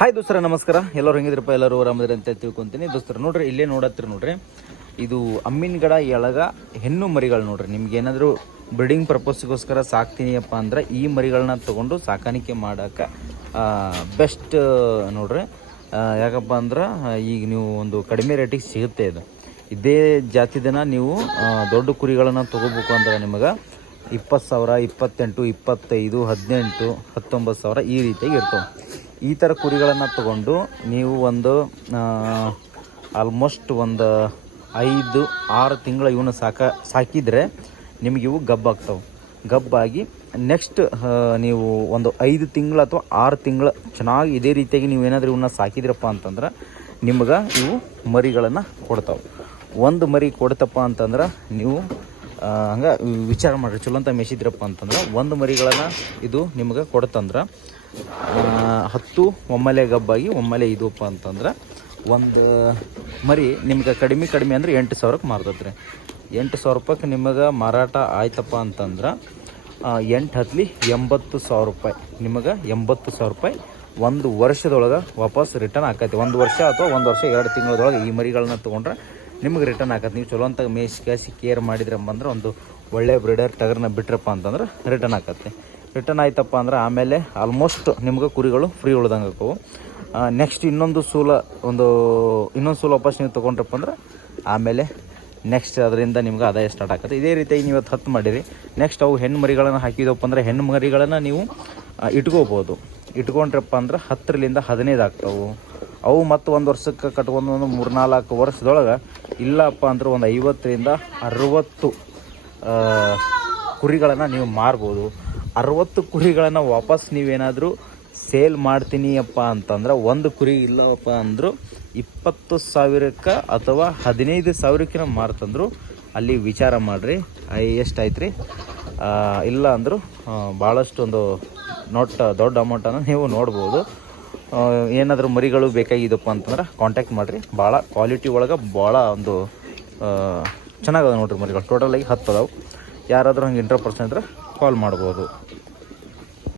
Hi ದೋಸ್ತರ ನಮಸ್ಕಾರ. ಎಲ್ಲರೂ ಹೆಂಗಿದ್ರಪ್ಪ? ಎಲ್ಲರೂ ಆರಾಮದಿರಿ ಅಂತ ತಿಳ್ಕೊತೀನಿ ದೋಸ್ತರು. ನೋಡ್ರಿ ಇಲ್ಲೇ ನೋಡತ್ತೀರಿ ನೋಡ್ರಿ, ಇದು ಅಮ್ಮಿನಗಡ ಎಳಗ ಹೆಣ್ಣು ಮರಿಗಳು ನೋಡ್ರಿ. ನಿಮ್ಗೆ ಏನಾದರೂ ಬ್ರೀಡಿಂಗ್ ಪರ್ಪಸ್ಗೋಸ್ಕರ ಸಾಕ್ತೀನಿಯಪ್ಪ ಅಂದ್ರೆ ಈ ಮರಿಗಳನ್ನ ತೊಗೊಂಡು ಸಾಕಾಣಿಕೆ ಮಾಡೋಕೆ ಬೆಸ್ಟ್ ನೋಡ್ರಿ. ಯಾಕಪ್ಪ ಅಂದ್ರೆ ಈಗ ನೀವು ಒಂದು ಕಡಿಮೆ ರೇಟಿಗೆ ಸಿಗುತ್ತೆ. ಇದೇ ಜಾತಿದನ ನೀವು ದೊಡ್ಡ ಕುರಿಗಳನ್ನು ತೊಗೋಬೇಕು ಅಂದ್ರೆ ನಿಮಗೆ 20,000, 28, 25, 18, 19,000 ಈ ರೀತಿಯಾಗಿ ಇರ್ತವೆ. ಈ ಥರ ಕುರಿಗಳನ್ನು ತೊಗೊಂಡು ನೀವು ಒಂದು ಆಲ್ಮೋಸ್ಟ್ ಒಂದು 5-6 ತಿಂಗಳು ಇವನ್ನ ಸಾಕಿದರೆ ನಿಮಗೆ ಇವು ಗಬ್ಬಾಗ್ತವೆ. ಗಬ್ಬಾಗಿ ನೆಕ್ಸ್ಟ್ ನೀವು ಒಂದು 5 ತಿಂಗಳು ಅಥವಾ 6 ತಿಂಗಳು ಚೆನ್ನಾಗಿ ಇದೇ ರೀತಿಯಾಗಿ ನೀವು ಏನಾದರೂ ಇವನ್ನ ಸಾಕಿದ್ರಪ್ಪ ಅಂತಂದ್ರೆ ನಿಮ್ಗೆ ಇವು ಮರಿಗಳನ್ನು ಕೊಡ್ತಾವೆ. ಒಂದು ಮರಿ ಕೊಡ್ತಪ್ಪ ಅಂತಂದ್ರೆ ನೀವು ಹಂಗೆ ವಿಚಾರ ಮಾಡಿರಿ, ಚಲೋ ಅಂತ ಮೇಯಿಸಿದ್ರಪ್ಪ ಅಂತಂದ್ರೆ ಒಂದು ಮರಿಗಳನ್ನು ಇದು ನಿಮ್ಗೆ ಕೊಡ್ತಂದ್ರೆ 10 ಒಮ್ಮೆಲೆ ಗಬ್ಬಾಗಿ ಒಮ್ಮೆಲೆ ಇದಪ್ಪ ಅಂತಂದ್ರೆ ಒಂದು ಮರಿ ನಿಮ್ಗೆ ಕಡಿಮೆ ಅಂದ್ರೆ 8,000ಕ್ಕೆ ಮಾರ್ತೈತೆ ರೀ. 8,000 ರೂಪಾಯಿಗೆ ನಿಮಗೆ ಮಾರಾಟ ಆಯ್ತಪ್ಪ ಅಂತಂದ್ರೆ 8 80,000 ರೂಪಾಯಿ. ನಿಮಗೆ 80,000 ರೂಪಾಯಿ ಒಂದು ವರ್ಷದೊಳಗೆ ವಾಪಸ್ ರಿಟರ್ನ್ ಆಕೈತಿ. 1 ವರ್ಷ ಅಥವಾ 1 ವರ್ಷ 2 ತಿಂಗಳದೊಳಗೆ ಈ ಮರಿಗಳನ್ನ ತೊಗೊಂಡ್ರೆ ನಿಮಗೆ ರಿಟರ್ನ್ ಆಕತ್ತೆ. ನೀವು ಚಲೋ ಅಂತ ಮೇಯಿಸಿ ಕೇರ್ ಮಾಡಿದ್ರಪ್ಪ ಅಂದ್ರೆ ಒಂದು ಒಳ್ಳೆ ಬ್ರೀಡರ್ ಟಗರ್ನ ಬಿಟ್ರಪ್ಪ ಅಂತಂದ್ರೆ ರಿಟರ್ನ್ ಆಕತ್ತೆ. ರಿಟರ್ನ್ ಆಯ್ತಪ್ಪ ಅಂದ್ರೆ ಆಮೇಲೆ ಆಲ್ಮೋಸ್ಟ್ ನಿಮ್ಗೆ ಕುರಿಗಳು ಫ್ರೀ ಉಳ್ದಂಗೆ ಆಕವು. ನೆಕ್ಸ್ಟ್ ಇನ್ನೊಂದು ಸೂಲ ವಾಪಸ್ ನೀವು ತೊಗೊಂಡ್ರಪ್ಪ ಅಂದ್ರೆ ಆಮೇಲೆ ನೆಕ್ಸ್ಟ್ ಅದರಿಂದ ನಿಮ್ಗೆ ಆದಾಯ ಸ್ಟಾರ್ಟ್ ಆಗುತ್ತೆ. ಇದೇ ರೀತಿಯಾಗಿ ನೀವು 10 ಮಾಡಿರಿ. ನೆಕ್ಸ್ಟ್ ಅವು ಹೆಣ್ಣು ಮರಿಗಳನ್ನು ಹಾಕಿದಪ್ಪ ಅಂದ್ರೆ ಹೆಣ್ಣು ಮರಿಗಳನ್ನು ನೀವು ಇಟ್ಕೋಬೋದು. ಇಟ್ಕೊಂಡ್ರಪ್ಪ ಅಂದ್ರೆ 10ರಿಂದ 15 ಆಗ್ತಾವೆ. ಅವು ಮತ್ತು 1 ವರ್ಷಕ್ಕೆ ಕಟ್ಕೊಂಡು ಒಂದು 3-4 ವರ್ಷದೊಳಗೆ ಇಲ್ಲಪ್ಪ ಅಂದ್ರೆ ಒಂದು 50ರಿಂದ 60 ಕುರಿಗಳನ್ನು ನೀವು ಮಾರ್ಬೋದು. 60 ಕುರಿಗಳನ್ನು ವಾಪಸ್ ನೀವೇನಾದರೂ ಸೇಲ್ ಮಾಡ್ತೀನಿಯಪ್ಪ ಅಂತಂದ್ರೆ ಒಂದು ಕುರಿ ಇಲ್ಲವಪ್ಪ ಅಂದರೂ 20,000ಕ್ಕೆ ಅಥವಾ 15,000ಕ್ಕೆ ಮಾರ್ತಂದ್ರು ಅಲ್ಲಿ ವಿಚಾರ ಮಾಡಿರಿ ಎಷ್ಟಾಯ್ತು ರೀ. ಇಲ್ಲ ಅಂದರೂ ಭಾಳಷ್ಟು ಒಂದು ದೊಡ್ಡ ಅಮೌಂಟನ್ನು ನೀವು ನೋಡ್ಬೋದು. ಏನಾದರೂ ಮರಿಗಳು ಬೇಕಾಗಿದ್ದಪ್ಪ ಅಂತಂದ್ರೆ ಕಾಂಟ್ಯಾಕ್ಟ್ ಮಾಡಿರಿ. ಭಾಳ ಕ್ವಾಲಿಟಿ ಒಳಗೆ ಭಾಳ ಒಂದು ಚೆನ್ನಾಗದ ನೋಡಿರಿ ಮರಿಗಳು. ಟೋಟಲಾಗಿ 10 ಅದಾವೆ. ಯಾರಾದರೂ ಹಂಗೆ ಇಂಟ್ರೆಸ್ಟ್ ಇದ್ರೆ ಕಾಲ್ ಮಾಡ್ಬೋದು.